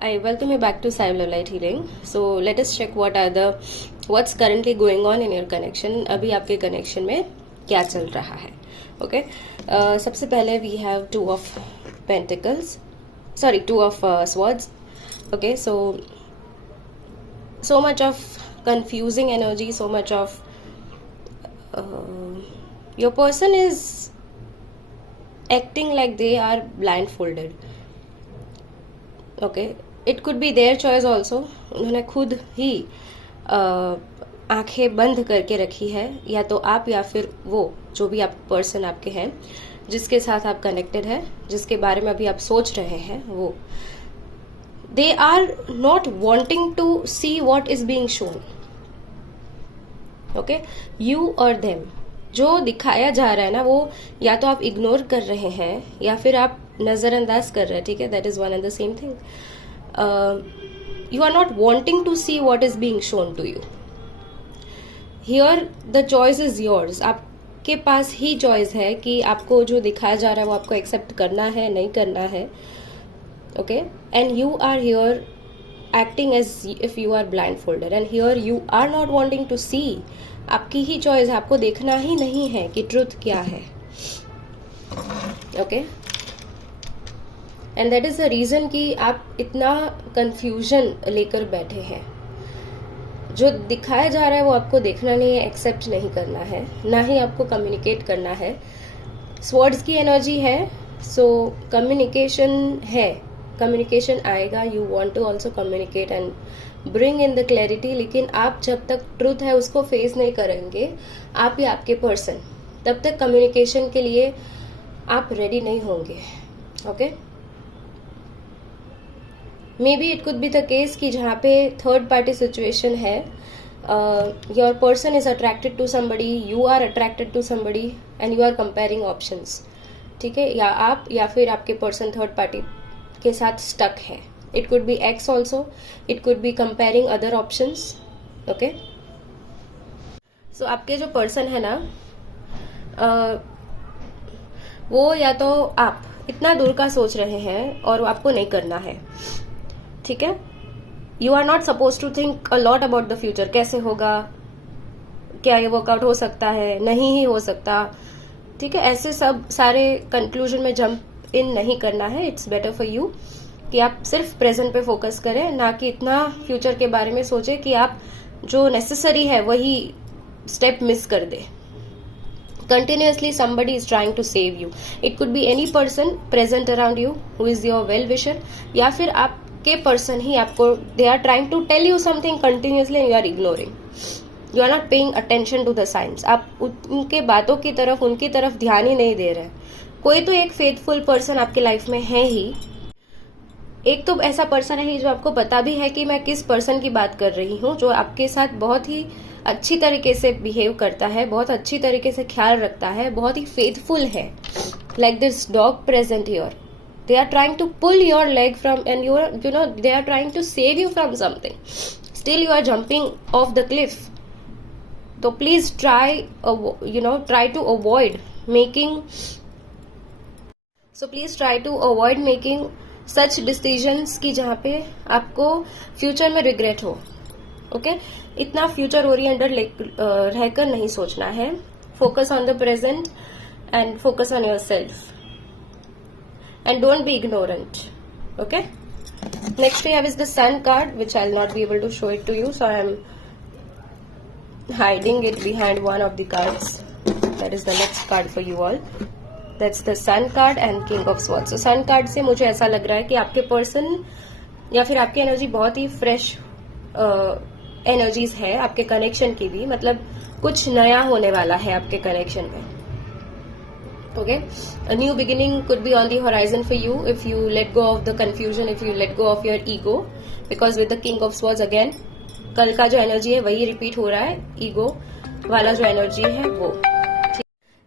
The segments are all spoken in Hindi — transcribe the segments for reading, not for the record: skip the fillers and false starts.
I welcome you back to Cyber Light Healing. So let us check what's currently going on in your connection. अभी आपके connection में क्या चल रहा है? Okay. सबसे पहले we have two of pentacles. Sorry, two of swords. Okay. So much of confusing energy. So much of your person is acting like they are blindfolded. Okay, it could be their choice also. उन्होंने खुद ही आंखें बंद करके रखी है, या तो आप या फिर वो जो भी आप पर्सन आपके हैं जिसके साथ आप कनेक्टेड है, जिसके बारे में अभी आप सोच रहे हैं, वो they are not wanting to see what is being shown. Okay, you और देम जो दिखाया जा रहा है ना, वो या तो आप इग्नोर कर रहे हैं या फिर आप नजरअंदाज कर रहे हैं. ठीक है, that is one and the same thing. You are not wanting to see what is being shown to you. Here the choice is yours. आपके पास ही चॉइस है कि आपको जो दिखाया जा रहा है वो आपको एक्सेप्ट करना है, नहीं करना है. Okay, and you are here acting as if you are blind folder, and here you are not wanting to see. आपकी ही चॉइस है, आपको देखना ही नहीं है कि ट्रुथ क्या है. Okay, and that is the reason कि आप इतना कंफ्यूजन लेकर बैठे हैं. जो दिखाया जा रहा है वो आपको देखना नहीं है, एक्सेप्ट नहीं करना है, ना ही आपको कम्युनिकेट करना है. स्वर्ड्स की एनर्जी है, सो कम्युनिकेशन है, कम्युनिकेशन आएगा. You want to also communicate and bring in the clarity. लेकिन आप जब तक ट्रुथ है उसको फेस नहीं करेंगे, आप या आपके पर्सन, तब तक कम्युनिकेशन के लिए आप रेडी नहीं होंगे. Okay, maybe it could be the case कि जहाँ पे थर्ड पार्टी सिचुएशन है, your person is attracted to somebody, you are attracted to somebody and you are comparing options. ठीक है, या आप या फिर आपके पर्सन थर्ड पार्टी के साथ स्टक है. It could be X also. It could be comparing other options. Okay. So आपके जो पर्सन है ना, वो या तो आप इतना दूर का सोच रहे हैं और आपको नहीं करना है. ठीक है, you are not suppose to think a lot about the future. कैसे होगा, क्या ये वर्कआउट हो सकता है, नहीं ही हो सकता. ठीक है, ऐसे सब सारे कंक्लूजन में जंप इन नहीं करना है. इट्स बेटर फॉर यू कि आप सिर्फ प्रेजेंट पे फोकस करें, ना कि इतना फ्यूचर के बारे में सोचे कि आप जो नेसेसरी है वही स्टेप मिस कर दे. Continuously somebody is trying to save you. It could be any person present around you who is your well wisher, या फिर आपके पर्सन ही आपको, they are trying to tell you something continuously and you are ignoring. You are not paying attention to the signs. आप उनके बातों की तरफ, उनकी तरफ ध्यान ही नहीं दे रहे. कोई तो एक फेथफुल पर्सन आपके लाइफ में है ही. एक तो ऐसा पर्सन है जो आपको पता भी है कि मैं किस पर्सन की बात कर रही हूँ, जो आपके साथ बहुत ही अच्छी तरीके से बिहेव करता है, बहुत अच्छी तरीके से ख्याल रखता है, बहुत ही फेथफुल है. Like this dog present here, they are trying to pull your leg from, and you know they are trying to save you from something. Still you are jumping off the cliff. तो please try to avoid making, such decisions की जहाँ पे आपको फ्यूचर में रिग्रेट हो. ओके, इतना फ्यूचर ओरिएंटेड रहकर नहीं सोचना है. Focus on the present and focus on your self and don't be ignorant. Okay, next we have is the sun card, which I will not be able to show it to you, so I am hiding it behind one of the cards. That is the next card for you all. That's the Sun card and King of Swords. So Sun card से मुझे ऐसा लग रहा है कि आपके पर्सन या फिर आपकी एनर्जी बहुत ही फ्रेश एनर्जीज है. आपके कनेक्शन की भी, मतलब कुछ नया होने वाला है आपके कनेक्शन में. Okay, a new beginning could be on the horizon for you if you let go of the confusion, if you let go of your ego, because with the King of Swords again, कल का जो एनर्जी है वही रिपीट हो रहा है. ईगो वाला जो एनर्जी है वो.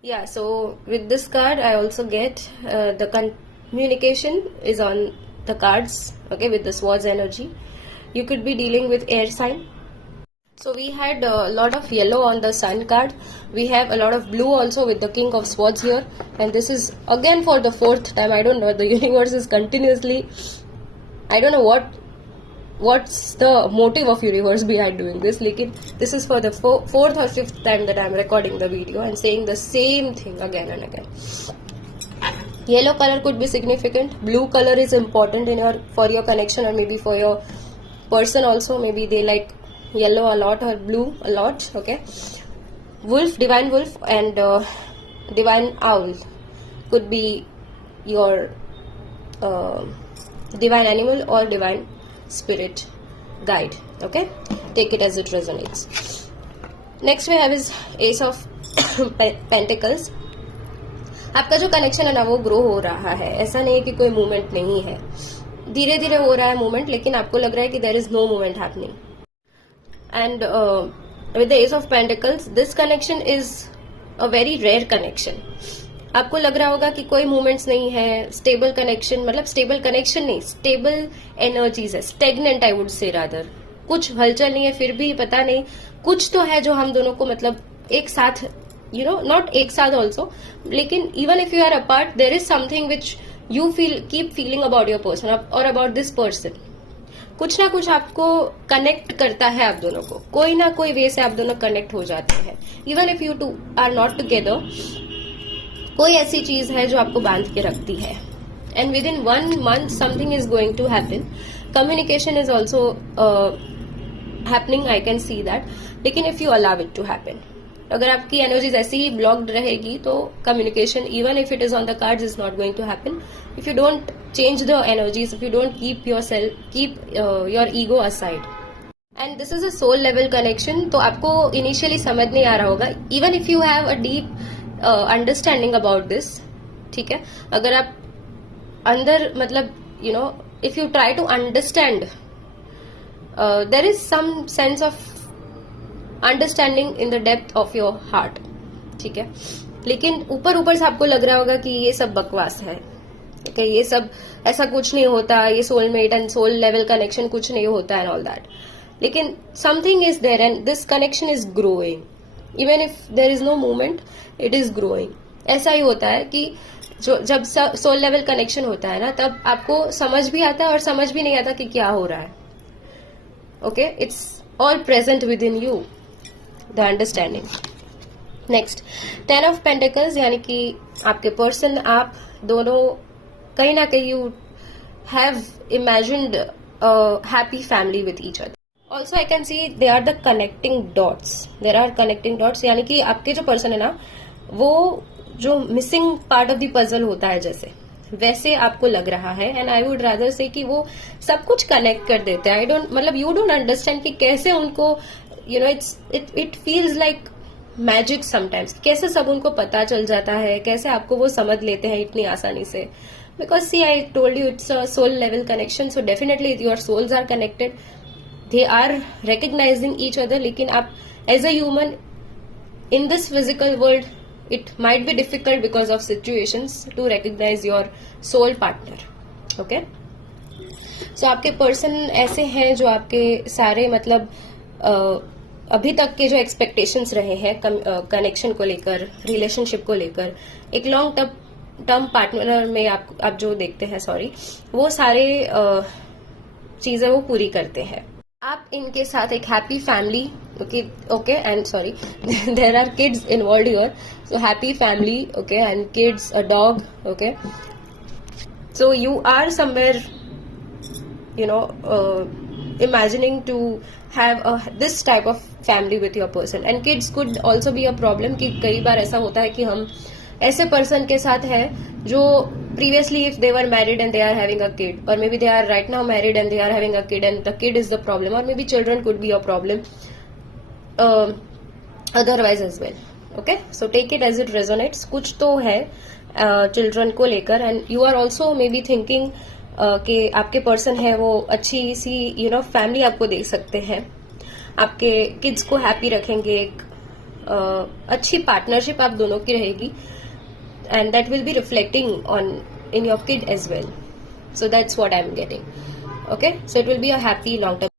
Yeah, so with this card I also get the communication is on the cards. Okay, with the swords energy, you could be dealing with air sign. So we had a lot of yellow on the Sun card. We have a lot of blue also with the King of Swords here, and this is again for the fourth time. I don't know, the universe is continuously, I don't know what what's the motive of universe behind doing this. लेकिन this is for the fourth or fifth time that I'm recording the video and saying the same thing again and again. Yellow color could be significant. Blue color is important in for your connection, or maybe for your person also. Maybe they like yellow a lot or blue a lot. Okay. Wolf, divine wolf, and divine owl could be your divine animal or divine spirit guide. Okay, take it as it resonates. Next we have is Ace of Pentacles. आपका जो कनेक्शन है ना वो ग्रो हो रहा है. ऐसा नहीं है कि कोई मूवमेंट नहीं है, धीरे धीरे हो रहा है मूवमेंट, लेकिन आपको लग रहा है कि there is no movement happening. And with the ace of pentacles this connection is a very rare connection. आपको लग रहा होगा कि कोई मूवमेंट्स नहीं है, स्टेबल कनेक्शन, मतलब स्टेबल कनेक्शन नहीं, स्टेबल एनर्जीज है, stagnant I would say rather. कुछ हलचल नहीं है, फिर भी पता नहीं कुछ तो है जो हम दोनों को मतलब एक साथ, यू नो, नॉट एक साथ ऑल्सो, लेकिन even if you are apart there is something which you feel, keep feeling about your person और अबाउट दिस पर्सन. कुछ ना कुछ आपको कनेक्ट करता है आप दोनों को, कोई ना कोई वे से आप दोनों कनेक्ट हो जाते हैं. Even if you two are not together, कोई ऐसी चीज है जो आपको बांध के रखती है. And within 1 month something is going to happen. Communication is also happening, I can see that. लेकिन if you allow it to happen, अगर आपकी एनर्जीज ऐसी ही ब्लॉक्ड रहेगी तो communication, even if it is on the cards, is not going to happen. If you don't change the energies, if you don't keep yourself, keep your ego aside. And this is a soul level connection. तो आपको इनिशियली समझ नहीं आ रहा होगा, even if you have a deep understanding about this. ठीक है, अगर आप अंदर, मतलब you know, if you try to understand, there is some sense of understanding in the depth of your heart. ठीक है, लेकिन ऊपर ऊपर से आपको लग रहा होगा कि ये सब बकवास है. okay, ये सब ऐसा कुछ नहीं होता, ये soulmate and soul level connection कुछ नहीं होता एंड ऑल दैट. लेकिन something is there and this connection is growing. Even if there is no movement, it is growing. ऐसा ही होता है कि जब सोल लेवल कनेक्शन होता है ना, तब आपको समझ भी आता है और समझ भी नहीं आता कि क्या हो रहा है. Okay, it's all present within you, the understanding. Next 10 of pentacles, यानी कि आपके पर्सन, आप दोनों कहीं ना कहीं you have imagined happy family with each other. Also I can see they are the connecting dots. There are connecting dots, यानी कि आपके जो पर्सन है ना, वो जो missing part of the puzzle होता है जैसे, वैसे आपको लग रहा है. एंड आई वुड रादर से कि वो सब कुछ कनेक्ट कर देते हैं. आई डोंट, मतलब यू डोंट अंडरस्टैंड कि कैसे उनको, you know, it feels like magic sometimes. कैसे सब उनको पता चल जाता है, कैसे आपको वो समझ लेते हैं इतनी आसानी से. Because see, I told you it's a soul level connection, so definitely your souls are connected, they are recognizing each other. लेकिन आप as a human in this physical world, it might be difficult because of situations to recognize your soul partner. Okay, so आपके person ऐसे हैं जो आपके सारे, मतलब अभी तक के जो एक्सपेक्टेशंस रहे हैं कनेक्शन को लेकर, रिलेशनशिप को लेकर, एक लॉन्ग टर्म पार्टनर में आप जो देखते हैं, सॉरी, वो सारे चीजें वो पूरी करते हैं. आप इनके साथ एक happy family, okay and sorry, there are kids involve here, so happy family, okay, and kids, a dog, okay. So you are somewhere, you know, imagining to have this type of family with your person. And kids could also be a problem, कि कई बार ऐसा होता है कि हम ऐसे पर्सन के साथ है जो previously if they were married and they are having a kid, or maybe they are right now married and they are having a kid and the kid is the problem, or maybe children could be a problem otherwise as well. Okay, so take it as it resonates. कुछ तो है children को लेकर, and you are also maybe thinking कि आपके पर्सन है वो अच्छी सी, यू नो, फैमिली आपको दे सकते हैं, आपके किड्स को हैप्पी रखेंगे, एक अच्छी पार्टनरशिप आप दोनों की रहेगी, and that will be reflecting in your kid as well. So that's what I'm getting. Okay, so it will be a happy long term